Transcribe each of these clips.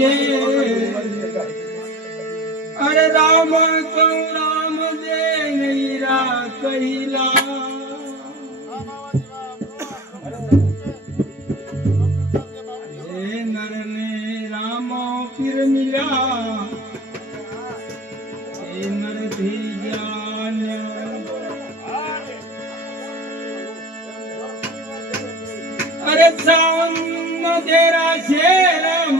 अरे राम ताम जे न राम फिरमी ने साम जा शाम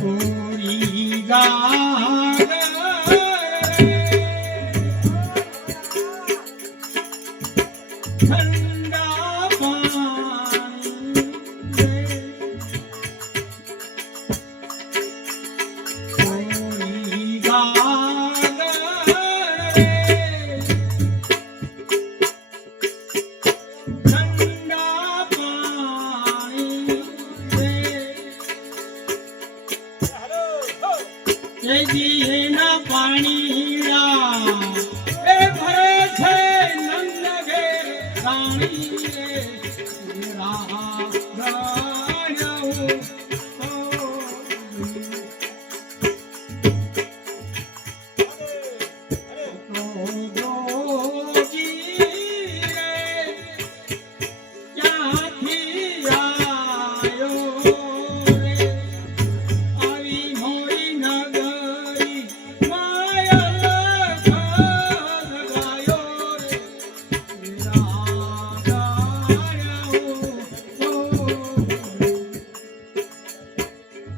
Mm-hmm. Yeah. Thank you.